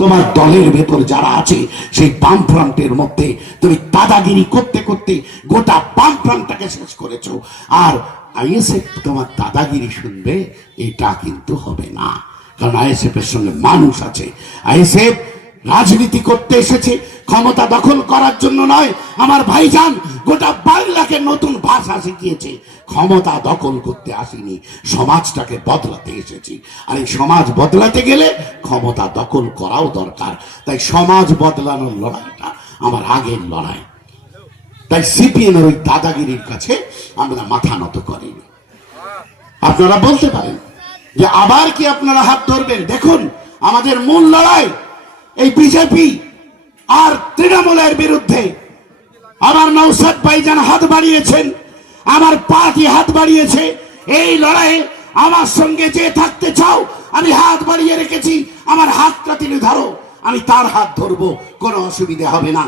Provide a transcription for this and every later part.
তোমার দলের ভেতর যারা আছে সেই বামফ্রন্টের মধ্যে তুমি দাদাগিরি করতে করতে গোটা বামফ্রন্টটাকে শেষ করেছো। আর আইএসএফ তোমার দাদাগিরি শুনবে, এটা কিন্তু হবে না। কারণ আইএসএফ এর সঙ্গে মানুষ আছে। আইএসএফ রাজনীতি করতে এসেছে, ক্ষমতা দখল করার জন্য নয়। আমার ভাইজান গোটা বাংলাকে নতুন ভাষা শিখিয়েছে। ক্ষমতা দখল করতে আসিনি, সমাজটাকে বদলাতে এসেছি। আর এই সমাজ বদলাতে গেলে ক্ষমতা দখল করাও দরকার। তাই সমাজ বদলানোর লড়াইটা আমার আগের লড়াই। তাই সিপিএম এর ওই দাদাগিরির কাছে আমরা মাথা নত করিনি। আপনারা বলতে পারেন যে আবার কি আপনারা হাত ধরবেন? দেখুন, আমাদের মূল লড়াই এই বিজেপি আর তৃণমূলের বিরুদ্ধে। আমার নওশাদ ভাইজান হাত বাড়িয়েছেন, আমার পার্টি হাত বাড়িয়েছে। এই লড়াইয়ে আমার সঙ্গে যে থাকতে চাও, আমি হাত বাড়িয়ে রেখেছি, আমার হাতটা তিনি ধরো, আমি তার হাত ধরবো, কোনো অসুবিধা হবে না।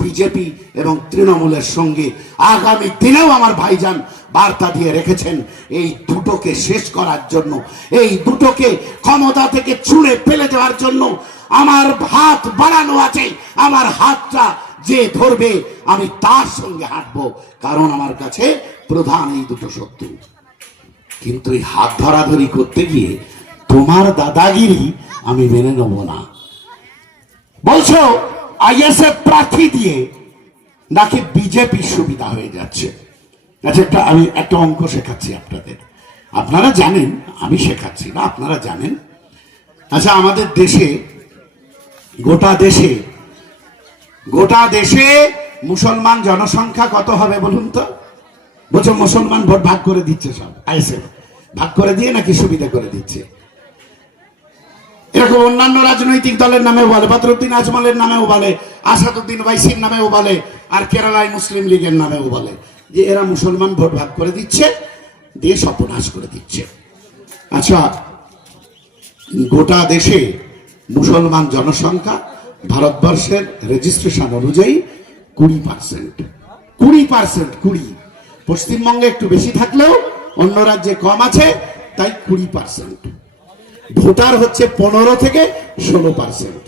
বিজেপি এবং তৃণমূলের সঙ্গে আগামী দিনেও আমার ভাইজান বার্তা দিয়ে রেখেছেন এই দুটোকে শেষ করার জন্য, এই দুটোকে ক্ষমতা থেকে ছুঁড়ে ফেলে দেওয়ার জন্য আমার হাত বাড়ানো আছে। আমার হাতটা যে ধরবে আমি তার সঙ্গে হাঁটবো, কারণ আমার কাছে প্রধান এই দুটো শত্রু। কিন্তু এই হাত ধরাধরি করতে গিয়ে তোমার দাদাগিরি আমি মেনে নেব না। বলছো আইএসএফ প্রার্থী দিয়ে নাকি বিজেপির সুবিধা হয়ে যাচ্ছে। আচ্ছা, আমি একটা অঙ্ক শেখাচ্ছি আপনাদের। আপনারা জানেন, আমি শেখাচ্ছি না, আপনারা জানেন। আচ্ছা, আমাদের দেশে গোটা দেশে মুসলমান জনসংখ্যা কত হবে বলুন তো? বলছো মুসলমান ভোট ভাগ করে দিচ্ছে, সব আইএসএফ ভাগ করে দিয়ে নাকি সুবিধা করে দিচ্ছে। এরকম অন্যান্য রাজনৈতিক দলের নামেও বলে, বদরুদ্দিন আজমলের নামেও বলে, আসাদুদ্দিন ওয়াইসির নামেও বলে, আর কেরালায় মুসলিম লীগের নামেও বলে যে এরা মুসলমান ভোট ভাগ করে দিচ্ছে, দিয়ে সর্বনাশ করে দিচ্ছে। আচ্ছা, গোটা দেশে মুসলমান জনসংখ্যা ভারতবর্ষের রেজিস্ট্রেশন অনুযায়ী 20%। 20%। পশ্চিমবঙ্গে একটু বেশি থাকলেও অন্য রাজ্যে কম আছে, তাই 20%। ভোটার হচ্ছে 15 থেকে 16%।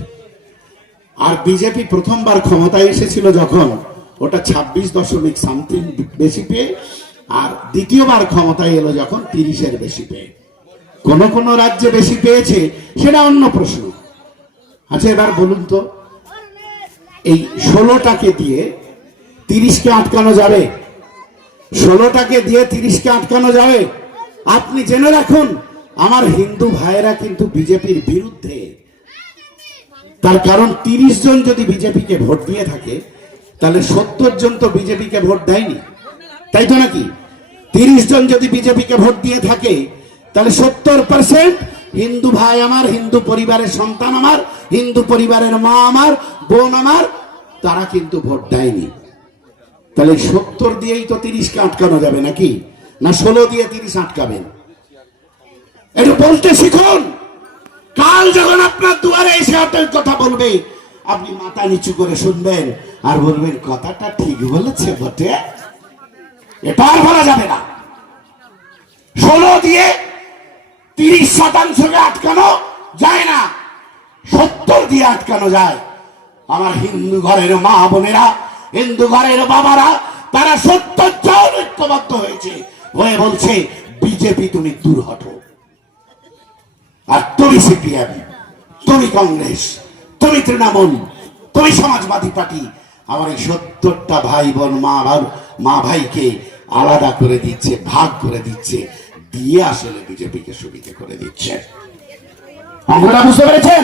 আর বিজেপি প্রথমবার ক্ষমতায় এসেছিল যখন, ওটা 26.something বেশি পেয়ে, আর দ্বিতীয়বার ক্ষমতায় এলো যখন 30-এর বেশি পেয়ে। কোন কোন রাজ্যে বেশি পেয়েছে সেটা অন্য প্রশ্ন। আচ্ছা, এবার বলুন তো, এই 16টাকে দিয়ে 30কে আটকানো যাবে? 16টাকে দিয়ে 30কে আটকানো যাবে? আপনি জেনে রাখুন, আমার হিন্দু ভাইয়েরা কিন্তু বিজেপির বিরুদ্ধে। তার কারণ 30 জন যদি বিজেপিকে ভোট দিয়ে থাকে, তাহলে 70 জন তো বিজেপিকে ভোট দেয়নি, তাই তো নাকি? 30 জন যদি বিজেপিকে ভোট দিয়ে থাকে, তাহলে 70% হিন্দু ভাই আমার, হিন্দু পরিবারের সন্তান আমার, হিন্দু পরিবারের মা আমার, বোন আমার, তারা কিন্তু ভোট দেয়নি। তাহলে 70 দিয়েই তো 30কে আটকানো যাবে নাকি? না 16 দিয়ে 30 আটকাবেন? এটা বলতে শিখুন। কাল যখন আপনার দুয়ারে এসে আপনার কথা বলবে, আপনি মাথা নিচু করে শুনবেন আর বলবেন কথাটা ঠিক বলেছে বটে। এটা আর বলা যাবে না। 16 দিয়ে 30% আটকানো যায় না, 70 দিয়ে আটকানো যায়। আমার হিন্দু ঘরের মা বোনেরা, হিন্দু ঘরের বাবারা, তারা 70 জন ঐক্যবদ্ধ হয়েছে, হয়ে বলছে বিজেপি তুমি দূর হটো। আর তুমি সিপিএম, তুমি কংগ্রেস, তুমি তৃণমূল, তুমি সমাজবাদী পার্টি, আমার এই 70টা ভাই বোন, মা ভাইকে আলাদা করে দিচ্ছে, ভাগ করে দিচ্ছে, দিয়ে আসলে বিজেপিকে সুবিধা করে দিচ্ছে। অঙ্কটা বুঝতে পেরেছেন?